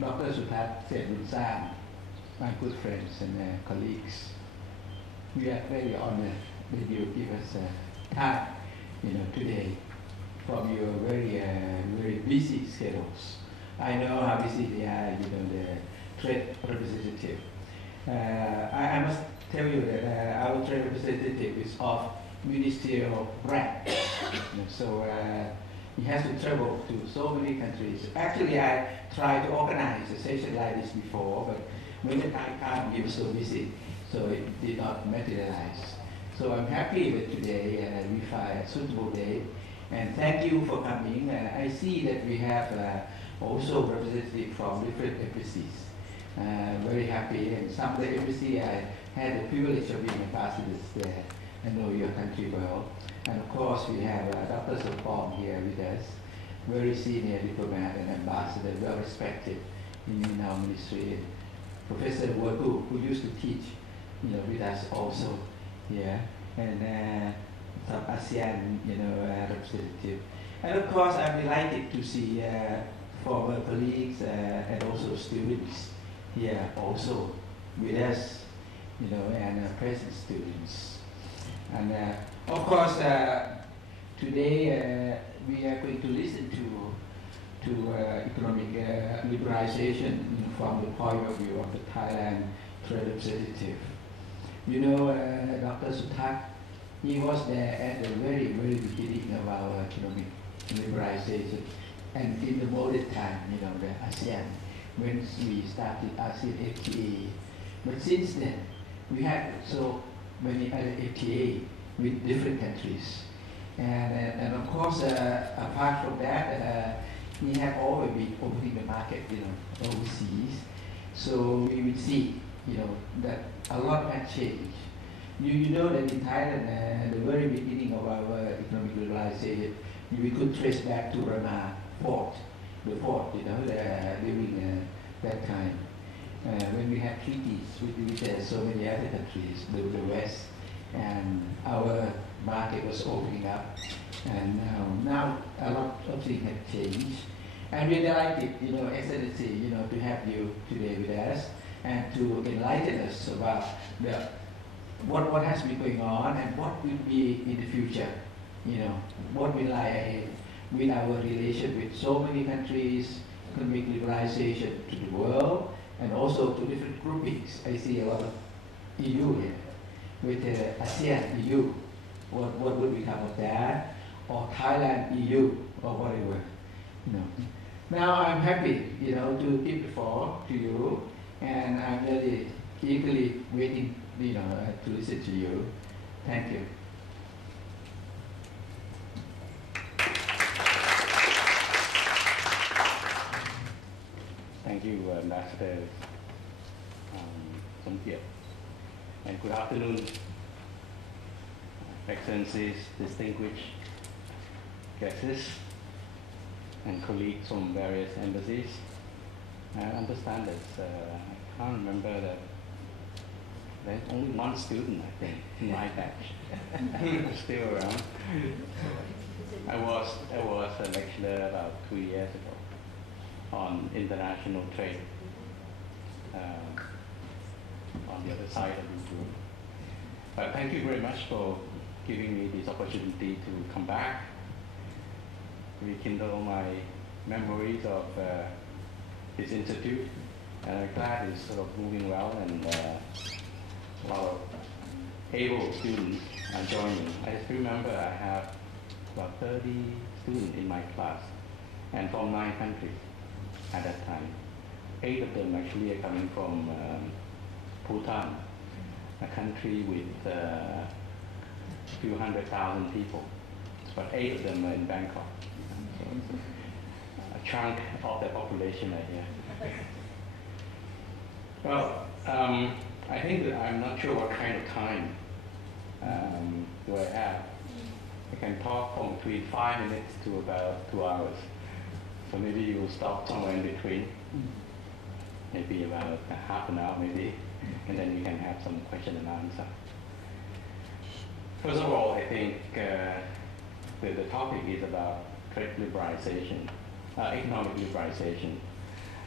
Dr. Suthat Sen, my good friends and colleagues, we are very honored that you give us time, today from your very busy schedules. I know how busy they are, the trade representative. I must tell you that our trade representative is of ministerial rank, so he has to travel to so many countries. Actually, I tried to organize a session like this before, but when the time came, he was so busy, so it did not materialize. So I'm happy that today we find a suitable day, and thank you for coming. I see that we have also representatives from different embassies. Very happy, and some of the embassy I had the privilege of being ambassadors there. I know your country well. And of course, we have Dr. Sopong here with us, very senior diplomat and ambassador, well respected in our ministry. Professor Wadu, who used to teach, with us also here, and some ASEAN, representative. And of course, I'm delighted to see former colleagues and also students here also with us, and present students. And of course, today we are going to listen to economic liberalization from the point of view of the Thailand trade representative. Dr. Suthat, he was there at the very beginning of our economic liberalization, and in the modern time, the ASEAN, when we started ASEAN FTA. But since then, we had so many other FTA with different countries. And of course, apart from that, we have always been opening the market, overseas. So we will see, that a lot has changed. You know that in Thailand, the very beginning of our economic liberalization, we could trace back to Rama port, the port, during that time. When we had treaties with so many other countries, the West, and our market was opening up, and now a lot of things have changed. And we're delighted, Excellency, to have you today with us and to enlighten us about what has been going on and what will be in the future, what will lie ahead with our relation with so many countries, economic liberalization to the world, and also to different groupings. I see a lot of EU here, with ASEAN EU, what would become of that, or Thailand EU, or whatever. Now I'm happy, to give the floor to you, and I'm really eagerly waiting, to listen to you. Thank you. Thank you, Ambassador Somkiat. And good afternoon, Excellencies, distinguished guests, and colleagues from various embassies. I understand that I can't remember that there's only one student, I think, in my batch still around. I was a lecturer about 2 years ago on international trade on the other side of the room. But thank you very much for giving me this opportunity to come back, rekindle my memories of this institute, and I'm glad it's sort of moving well, and a lot of able students are joining. I just remember I have about 30 students in my class, and from 9 countries at that time. 8 of them actually are coming from Bhutan, a country with a few 100,000 people, but 8 of them are in Bangkok. So a chunk of the population are here. Well, I think that I'm not sure what kind of time do I have. I can talk from between 5 minutes to about 2 hours. So maybe you will stop somewhere in between, maybe about half an hour maybe, and then we can have some question and answer. First of all, I think the topic is about trade liberalization, economic liberalization.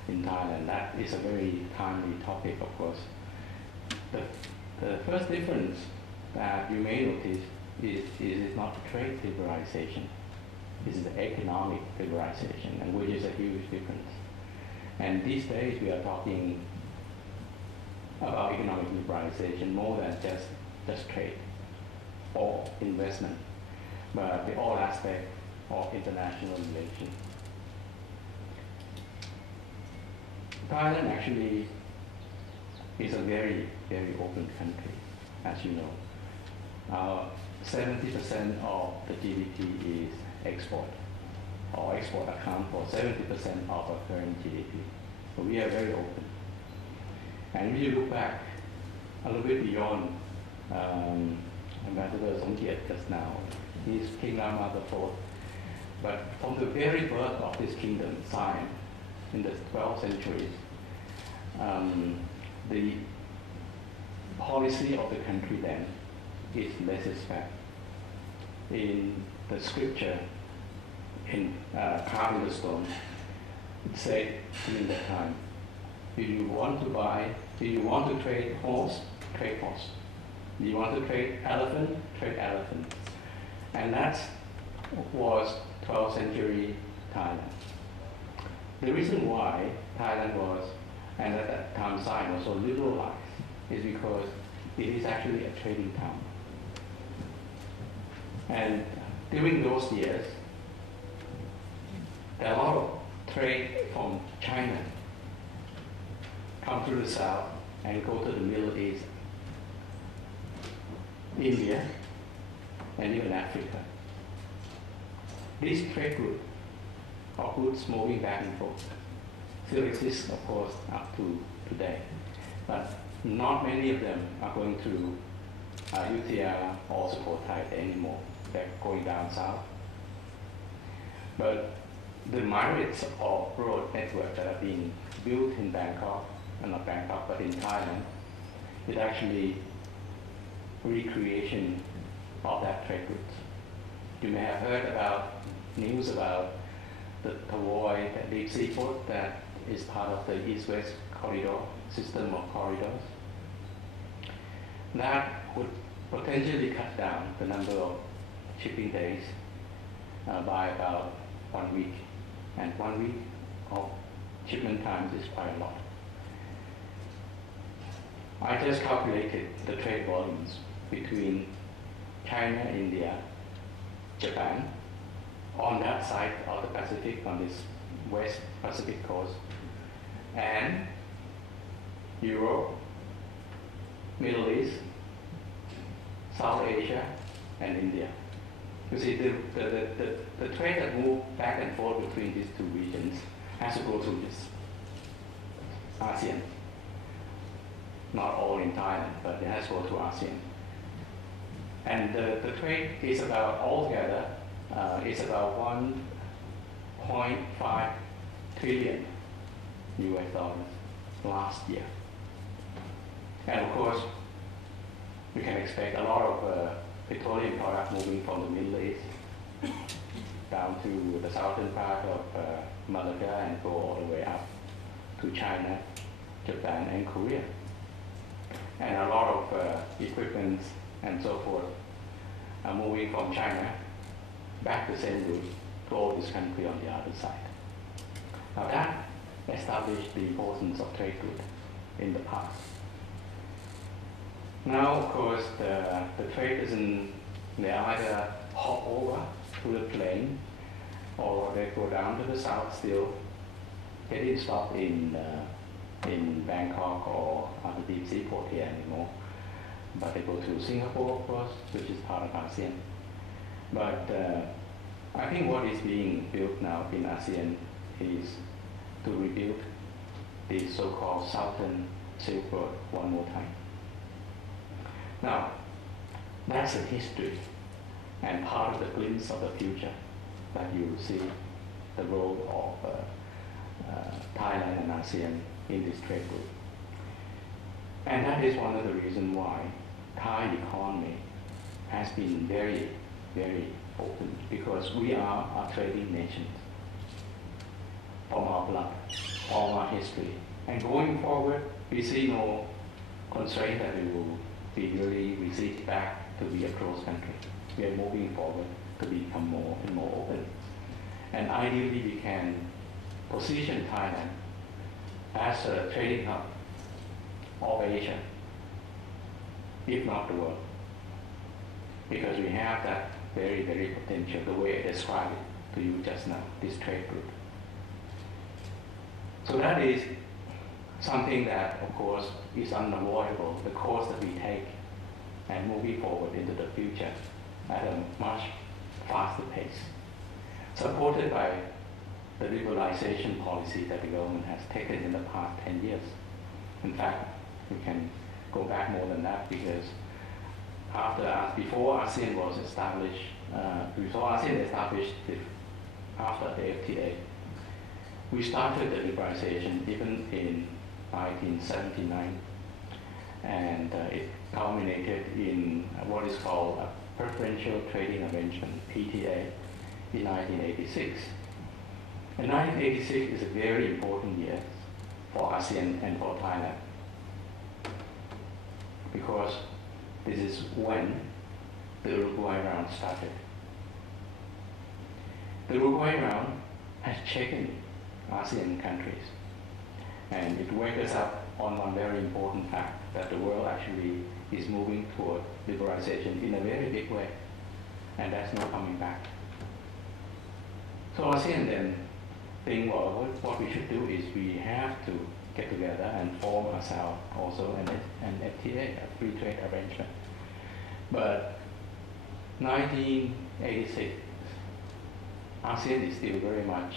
in Thailand. That is a very timely topic, of course. The first difference that you may notice is not trade liberalization. This is economic liberalization, and which is a huge difference. And these days we are talking about economic liberalization more than just trade or investment, but the all aspect of international relations. Thailand actually is a very, very open country, as you know. 70% of the GDP is export, or export account for 70% of our current GDP. So we are very open. And if you look back a little bit beyond Ambassador Songkiat just now, he's King Rama IV. But from the very birth of this kingdom, Siam, in the 12th century, the policy of the country then is laissez-faire. In the scripture, carved in the stone, it said during that time, if you want to trade horse, trade horse. If you want to trade elephant, trade elephant. And that was 12th century Thailand. The reason why Thailand was, and at that time Siam was so liberalized, is because it is actually a trading town. And during those years, there are a lot of trade from China come through the south and go to the Middle East, India, and even Africa. This trade route of goods moving back and forth still exists, of course, up to today. But not many of them are going through Ayutthaya or Sukhothai anymore. They're going down south. But the merits of road network that are being built in Bangkok, and not Bangkok, but in Thailand, is actually recreation of that trade route. You may have heard about news about the Tavoy, that deep sea port that is part of the East-West corridor, system of corridors. That would potentially cut down the number of shipping days by about 1 week. And 1 week of shipment times is quite a lot. I just calculated the trade volumes between China, India, Japan, on that side of the Pacific, on this West Pacific coast, and Europe, Middle East, South Asia, and India. You see, the trade that moves back and forth between these two regions has to go through this ASEAN. Not all in Thailand, but it has to go through ASEAN. And the trade is about, altogether, it's about 1.5 trillion US dollars last year. And of course, we can expect a lot of petroleum products moving from the Middle East down to the southern part of Malacca and go all the way up to China, Japan, and Korea. And a lot of equipment and so forth are moving from China back the same route to all this country on the other side. Now that established the importance of trade route in the past. Now, of course, the trade isn't, they either hop over to the plain or they go down to the south still, getting stopped in Bangkok or on the deep sea port here anymore. But they go to Singapore, of course, which is part of ASEAN. But I think what is being built now in ASEAN is to rebuild the so-called Southern Silk Road one more time. Now, that's the history and part of the glimpse of the future that you see the role of Thailand and ASEAN in this trade route. And that is one of the reasons why Thai economy has been very, very open, because we are a trading nation from our blood. all our history. And going forward, we see no constraint that we will be really recede back to be a closed country. We are moving forward to become more and more open. And ideally, we can position Thailand as a trading hub of Asia, if not the world. Because we have that very, very potential, the way I described it to you just now, this trade route. So that is something that, of course, is unavoidable, the course that we take and moving forward into the future at a much faster pace, supported by the liberalization policy that the government has taken in the past 10 years. In fact, we can go back more than that because before ASEAN was established, after the FTA, we started the liberalization even in 1979, and it culminated in what is called a preferential trading arrangement, PTA, in 1986. And 1986 is a very important year for ASEAN and for Thailand, because this is when the Uruguay round started. The Uruguay round has shaken ASEAN countries, and it wakes us up on one very important fact, that the world actually is moving toward liberalization in a very big way, and there's no coming back. So ASEAN then think, well, what we should do is we have to get together and form ourselves also an FTA, a free trade arrangement. But 1986, ASEAN is still very much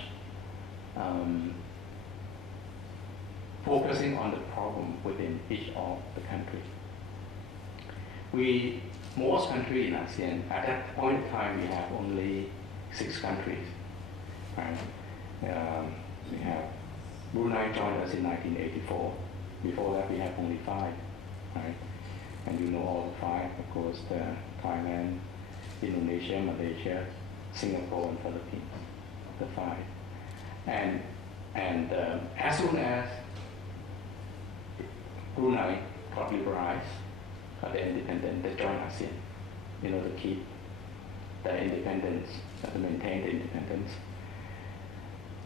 focusing on the problem within each of the countries. Most countries in ASEAN, at that point in time, we have only 6 countries. Right? We have Brunei joined us in 1984. Before that, we have only 5. Right? And you know all the 5, of course, Thailand, Indonesia, Malaysia, Singapore, and Philippines, the 5. And as soon as Brunei got liberalized, got the independence, they joined ASEAN, to keep the independence, to maintain the independence.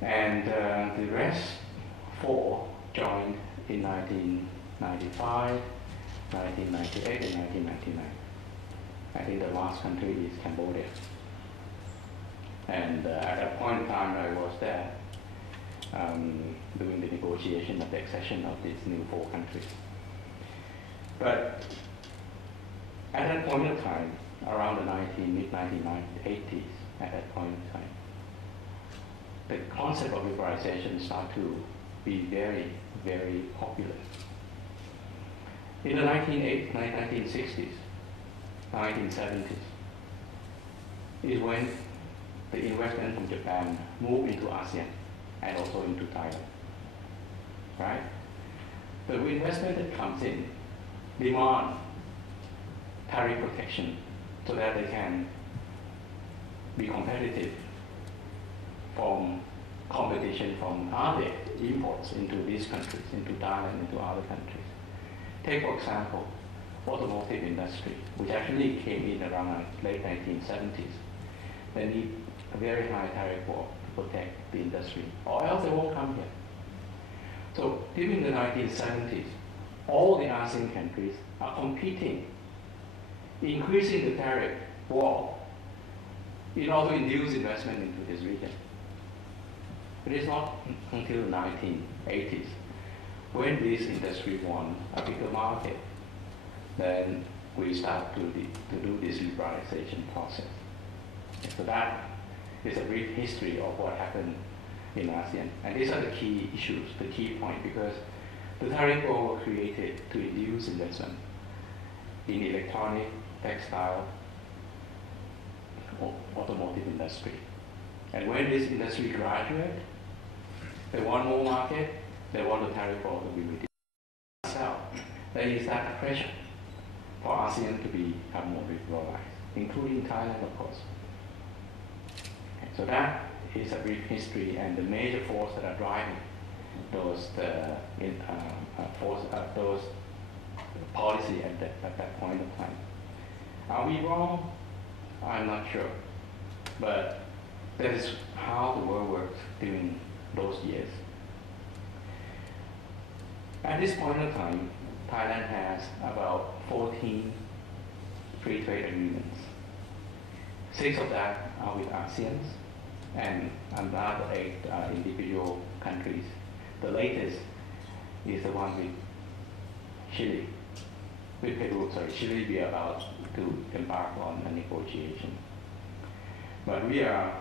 And the rest 4 joined in 1995, 1998, and 1999. I think the last country is Cambodia. And at that point in time, I was there doing the negotiation of the accession of these new 4 countries. But at that point in time, around the mid-1980s, at that point in time, the concept of liberalization started to be very, very popular. In the 1960s, 1970s, is when the investment from Japan moved into ASEAN and also into Thailand. Right? The investment that comes in demand tariff protection so that they can be competitive from competition from other imports into these countries, into Thailand, into other countries. Take, for example, automotive industry, which actually came in around late 1970s. They need a very high tariff wall to protect the industry, or else they won't come here. So during the 1970s, all the ASEAN countries are competing, increasing the tariff wall in order to induce investment into this region. It is not until the 1980s when this industry won a bigger market, then we start to do this liberalization process. So that is a brief history of what happened in ASEAN. And these are the key issues, the key point, because the tariff wall was created to induce investment in electronic, textile, automotive industry. And when this industry graduates, they want more market, they want the tariff wall to be reduced. So there is that pressure for ASEAN to become more liberalized, including Thailand, of course. Okay, so that is a brief history and the major force that are driving those those policy at that point of time. Are we wrong? I'm not sure, but that is how the world worked during those years. At this point of time, Thailand has about 14 free trade agreements. 6 of that are with ASEAN, and another 8 are individual countries. The latest is the one with Chile. With Peru, Chile, we are about to embark on a negotiation. But we are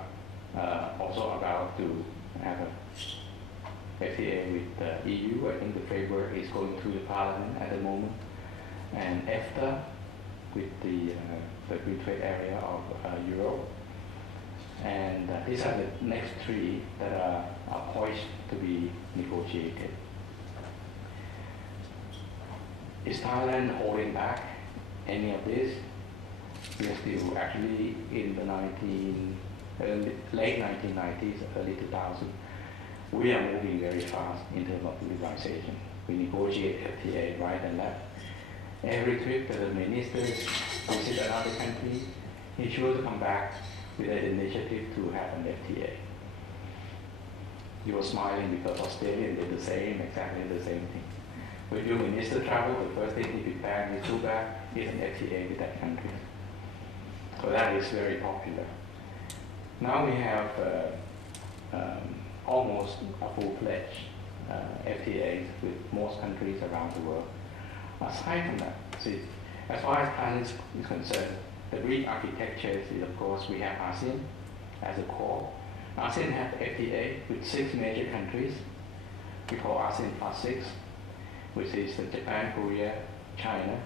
also about to have a FTA with the EU. I think the framework is going through the parliament at the moment. And EFTA with the free trade area of Europe. And these are the next 3 that are poised to be negotiated. Is Thailand holding back any of this? We are still actually in the late 1990s, early 2000s. We are moving very fast in terms of liberalization. We negotiate FTA right and left. Every trip that the ministers visit another country, he's sure to come back with an initiative to have an FTA. You were smiling because Australia did the same, exactly the same thing. When your minister travel, the first thing he prepared is to back is an FTA with that country. So that is very popular. Now we have almost a full-fledged FTAs with most countries around the world. Aside from that, see, as far as Thailand is concerned, the Greek architecture is, of course, we have ASEAN as a core. ASEAN has FTA with 6 major countries. We call ASEAN plus 6, which is Japan, Korea, China,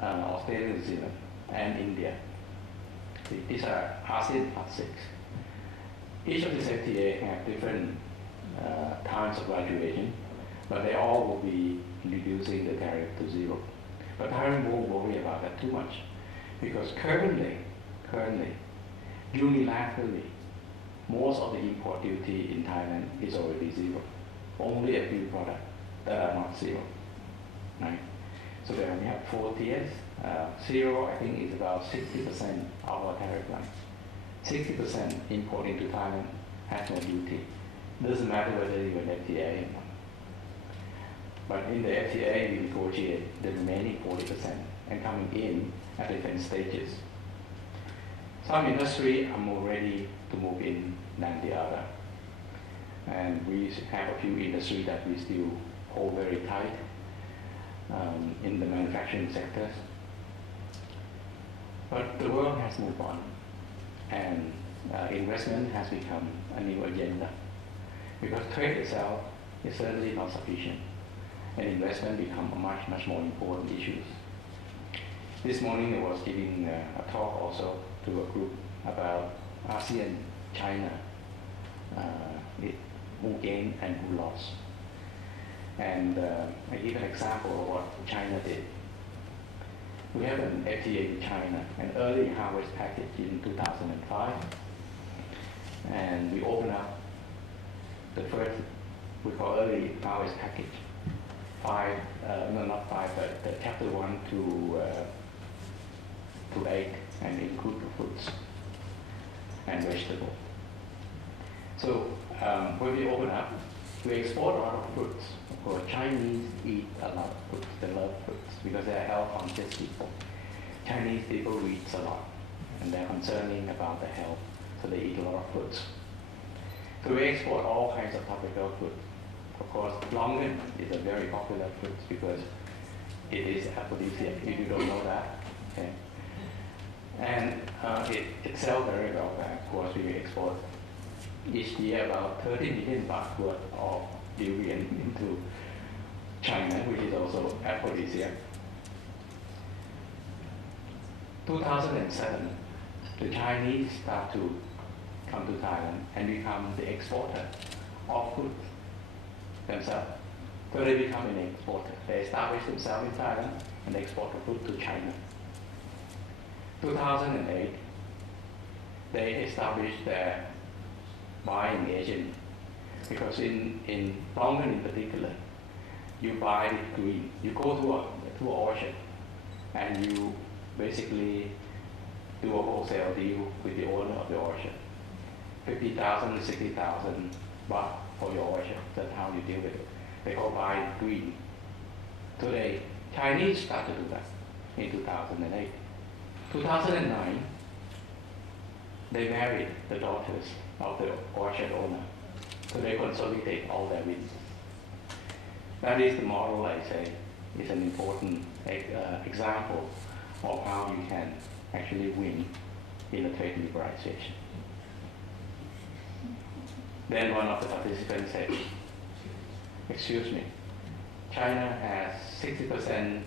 Australia, New Zealand, and India. These are ASEAN plus 6. Each of these FTA have different times of graduation, but they all will be reducing the tariff to 0. But Thailand won't worry about that too much, because currently, unilaterally, most of the import duty in Thailand is already 0. Only a few products that are not 0, right? So there we have 4 tiers. 0, I think, is about 60% of our tariff line. 60% importing to Thailand has no duty. Doesn't matter whether you're an FTA or not. But in the FTA, we negotiate the remaining 40% and coming in at different stages. Some industry are more ready to move in than the other. And we have a few industries that we still hold very tight in the manufacturing sectors. But the world has moved on, and investment has become a new agenda. Because trade itself is certainly not sufficient, and investment become a much more important issue. This morning I was giving a talk also to a group about ASEAN, China, who gained and who lost. And I give an example of what China did. We have an FTA with China, an early harvest package in 2005, and we opened up the first, we call early harvest package, not 5, but the chapter 1 to 8, and include the fruits and vegetables. So when we open up, we export a lot of fruits. Of course, Chinese eat a lot of fruits. They love fruits because they are health-conscious people. Chinese people read a lot, and they're concerning about the health, so they eat a lot of fruits. So we export all kinds of tropical fruits. Of course, longan is a very popular fruit because it is aphrodisiac, if you don't know that. Okay? And it sells very well. Of course, we export each year about 30 million baht worth of durian into China, which is also aphrodisiac. 2007, the Chinese start to come to Thailand and become the exporter of food themselves. So they become an exporter. They establish themselves in Thailand and export the food to China. 2008, they established their buying agent Because in Tongan in particular, you buy it green. You go to an orchard and you basically do a wholesale deal with the owner of the orchard. 50,000, 60,000 baht for your orchard. That's how you deal with it. They go buy it green. Today, Chinese started to do that in 2008. 2009, they married the daughters of the orchard owner. So they consolidate all their wins. That is the model, I say, is an important example of how you can actually win in a trade liberalization. Then one of the participants said, excuse me, China has 60%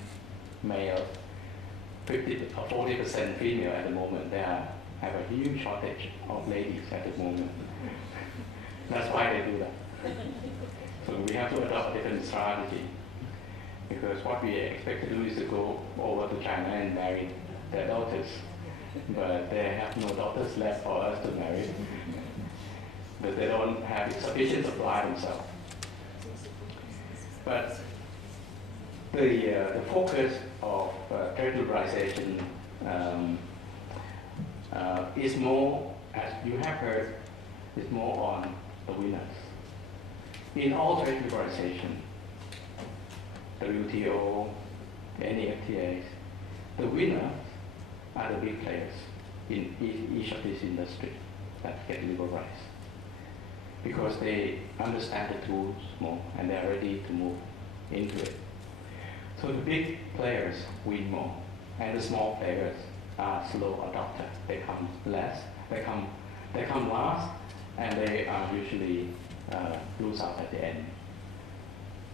male, 50 or 40% female at the moment. They have a huge shortage of ladies at the moment. That's why they do that. So we have to adopt a different strategy. Because what we expect to do is to go over to China and marry their daughters. But they have no daughters left for us to marry. But they don't have sufficient supply themselves. But the focus of trade liberalization is more, as you have heard, is more on the winners. In all trade liberalization, WTO, any FTAs, the winners are the big players in each of these industries that get liberalized. Because they understand the tools more and they are ready to move into it. So the big players win more, and the small players are slow adopters. They come last, they come last, and they are usually lose out at the end.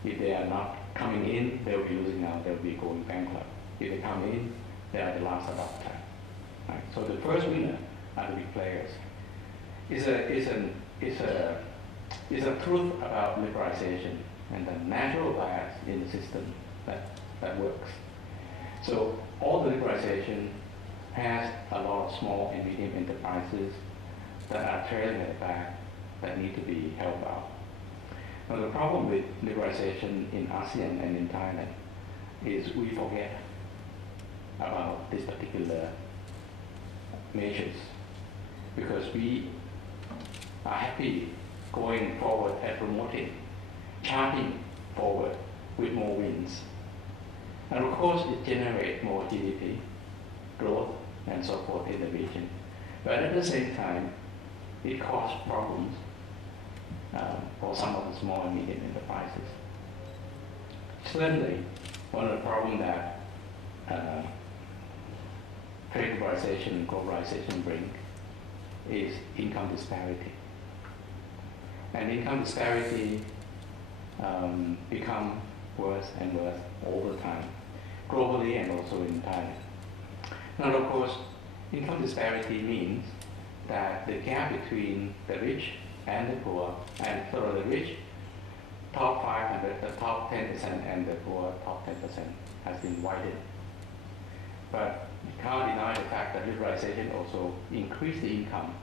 If they are not coming in, they'll be losing out, they'll be going bankrupt. If they come in, they are the last adopter. Right? So the first winner are the big players. It's a truth about liberalization and the natural bias in the system that works. So all the liberalization has a lot of small and medium enterprises that are trailing at the back that need to be helped out. Now the problem with liberalization in ASEAN and in Thailand is we forget about these particular measures because we are happy going forward and promoting, charging forward with more wins. And of course it generates more GDP, growth and so forth in the region. But at the same time, it causes problems for some of the small and medium enterprises. Certainly, one of the problems that trade liberalization and globalization bring is income disparity. And income disparity become worse and worse all the time, globally and also in Thailand. Now, of course, income disparity means that the gap between the rich and the poor, and sort of the rich top 500, the top 10%, and the poor top 10% has been widened. But you can't deny the fact that liberalization also increased the income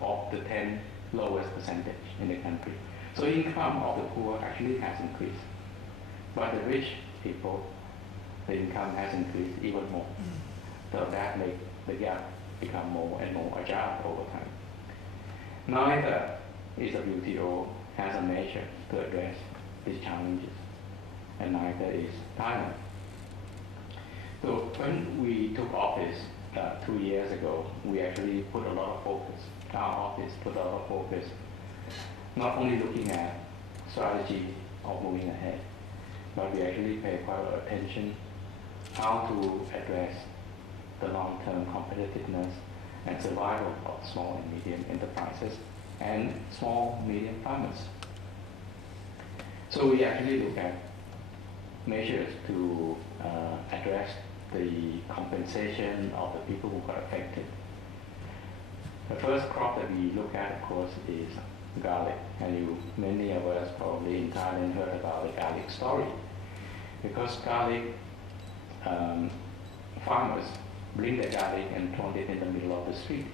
of the 10 lowest percentage in the country. So income of the poor actually has increased. But the rich people, the income has increased even more. So that makes the gap become more and more agile over time. Neither is the WTO has a measure to address these challenges, and neither is Thailand. So when we took office 2 years ago, we actually put a lot of focus, our office put a lot of focus, not only looking at strategy of moving ahead, but we actually pay quite a lot of attention how to address the long-term competitiveness and survival of small and medium enterprises and small, medium farmers. So we actually look at measures to address the compensation of the people who got affected. The first crop that we look at, of course, is garlic. And many of us probably in Thailand heard about the garlic story. Because garlic, farmers bring the garlic and throw it in the middle of the street.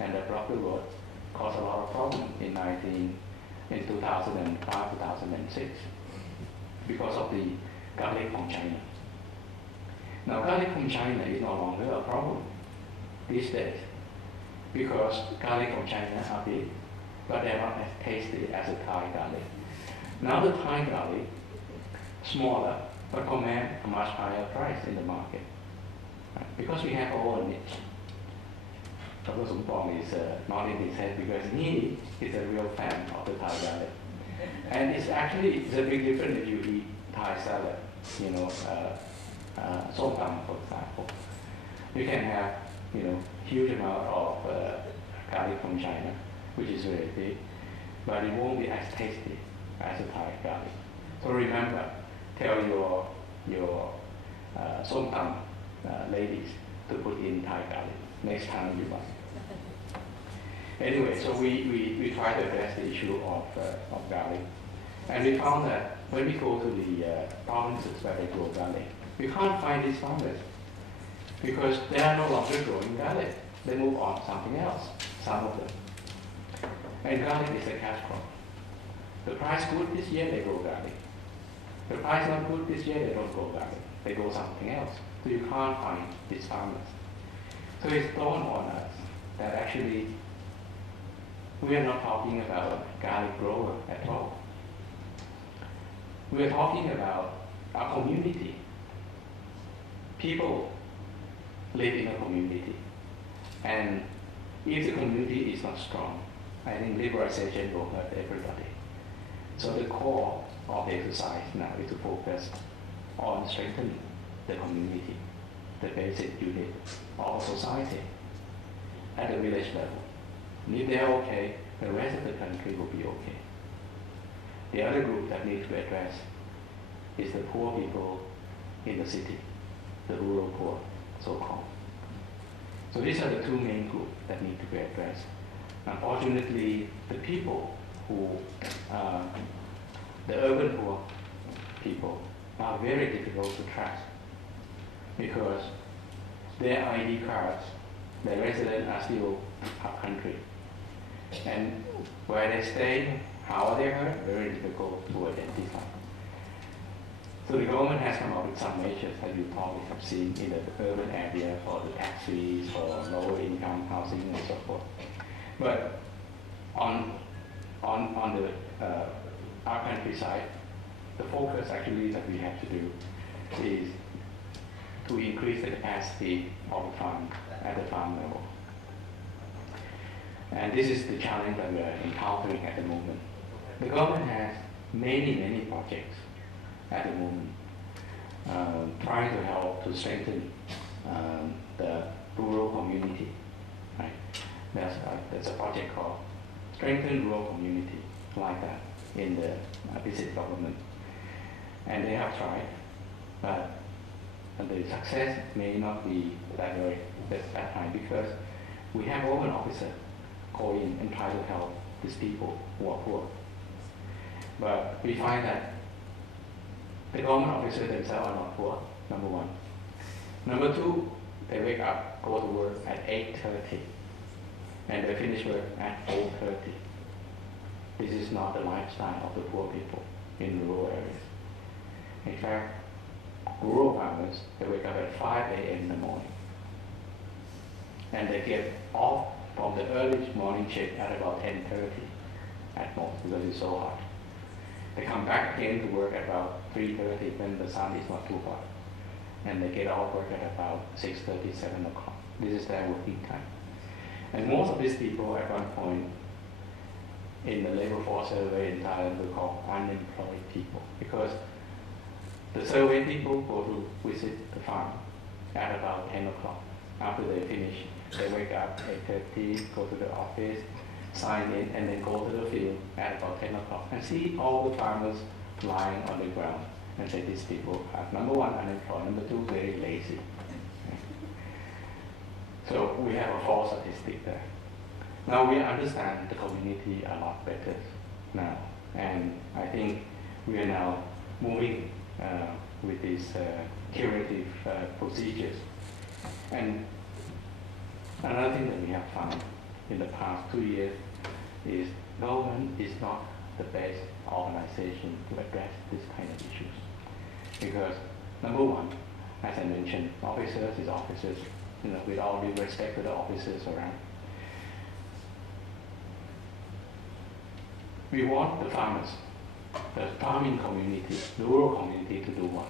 And they block the road, caused a lot of problems in in 2005, 2006 because of the garlic from China. Now, garlic from China is no longer a problem these days because garlic from China are big, but they're not as tasty as the Thai garlic. Now the Thai garlic, smaller, but command a much higher price in the market, right? Because we have our own niche. Dr. Sumpong is nodding his head because he is a real fan of the Thai garlic. And it's a big difference if you eat Thai salad, som tam, for example. You can have, huge amount of garlic from China, which is very big, but it won't be as tasty as the Thai garlic. So remember, tell your som tam ladies to put in Thai garlic next time you buy. Anyway, so we try to address the issue of garlic. And we found that when we go to the provinces where they grow garlic, we can't find these farmers because they are no longer growing garlic. They move on to something else, some of them. And garlic is a cash crop. The price good this year, they grow garlic. The price not good this year, they don't grow garlic. They grow something else. So you can't find these farmers. So it's dawned on us that actually we are not talking about a garlic grower at all. We are talking about a community. People live in a community. And if the community is not strong, I think liberalization will hurt everybody. So the core of the exercise now is to focus on strengthening the community, the basic unit of society at the village level. And if they're okay, the rest of the country will be okay. The other group that needs to be addressed is the poor people in the city, the rural poor, so-called. So these are the two main groups that need to be addressed. Unfortunately, the people who, the urban poor people, are very difficult to track because their ID cards, their residents are still up country. And where they stay, how they are, very difficult to identify. So the government has come up with some measures that you probably have seen in the urban area for the tax fees, for lower income housing and so forth. But on the our countryside, the focus actually that we have to do is to increase the capacity of the farm at the farm level. And this is the challenge that we are encountering at the moment. The government has many projects at the moment, trying to help to strengthen the rural community. Right? There's a project called Strengthen Rural Community, like that, in the visit government. And they have tried, but the success may not be that high because we have an officer go in and try to help these people who are poor. But we find that the government officers themselves are not poor, number one. Number two, they wake up, go to work at 8:30, and they finish work at 4:30. This is not the lifestyle of the poor people in rural areas. In fact, rural farmers, they wake up at 5 a.m. in the morning. And they get off from the early morning shift at about 10:30 at most because it's so hot. They come back again to work at about 3:30 when the sun is not too hot. And they get off work at about 6:30, 7 o'clock. This is their working time. And most of these people at one point in the labor force survey in Thailand we call unemployed people because the survey people go to visit the farm at about 10 o'clock. After they finish, they wake up 8:30, go to the office, sign in, and then go to the field at about 10 o'clock and see all the farmers lying on the ground and say these people are, number one, unemployed, number two, very lazy. So we have a false statistic there. Now we understand the community a lot better now, and I think we are now moving with these curative procedures. And another thing that we have found in the past 2 years is government is not the best organization to address this kind of issues. Because number one, as I mentioned, officers is officers, with all due respect to the officers around. We want the farmers, the farming community, the rural community to do what?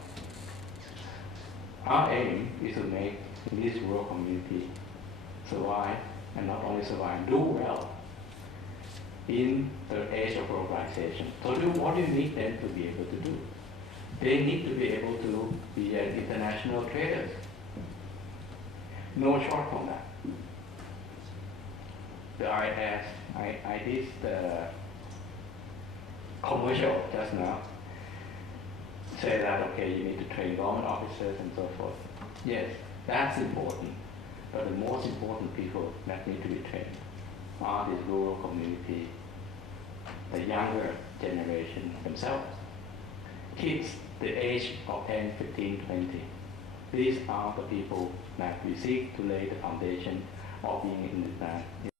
Our aim is to make this rural community survive, and not only survive, do well in the age of globalization. So what do you need them to be able to do? They need to be able to be an international traders. No short from that. I did the commercial just now, say that, okay, you need to train government officers and so forth. Yes, that's important. But the most important people that need to be trained are this rural community, the younger generation themselves. Kids the age of 10, 15, 20. These are the people that we seek to lay the foundation of being in the